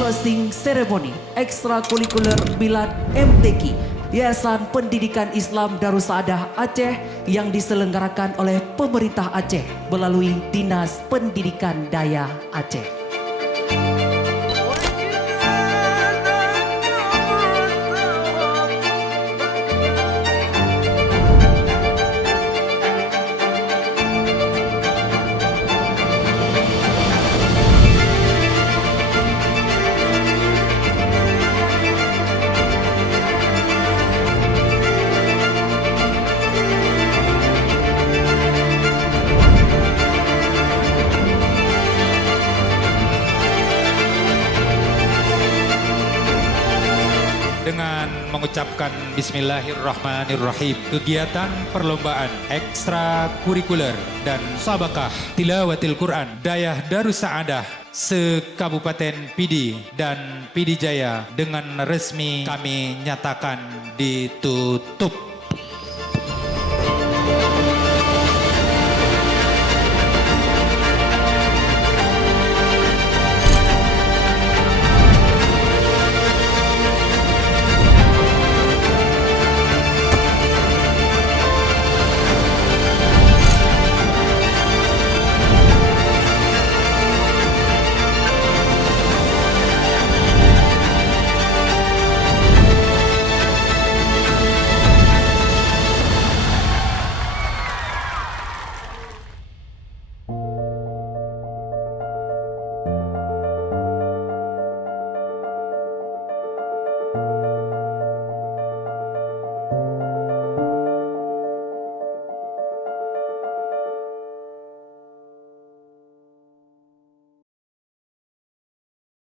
closing ceremony ekstrakurikuler Milad MTQ Yayasan Pendidikan Islam Darussaadah Aceh yang diselenggarakan oleh pemerintah Aceh melalui Dinas Pendidikan Daya Aceh. Dengan mengucapkan Bismillahirrahmanirrahim, kegiatan perlombaan ekstrakurikuler dan sabakah tilawatil Quran Dayah Darussaadah se-Kabupaten Pidi dan Pidi Jaya dengan resmi kami nyatakan ditutup.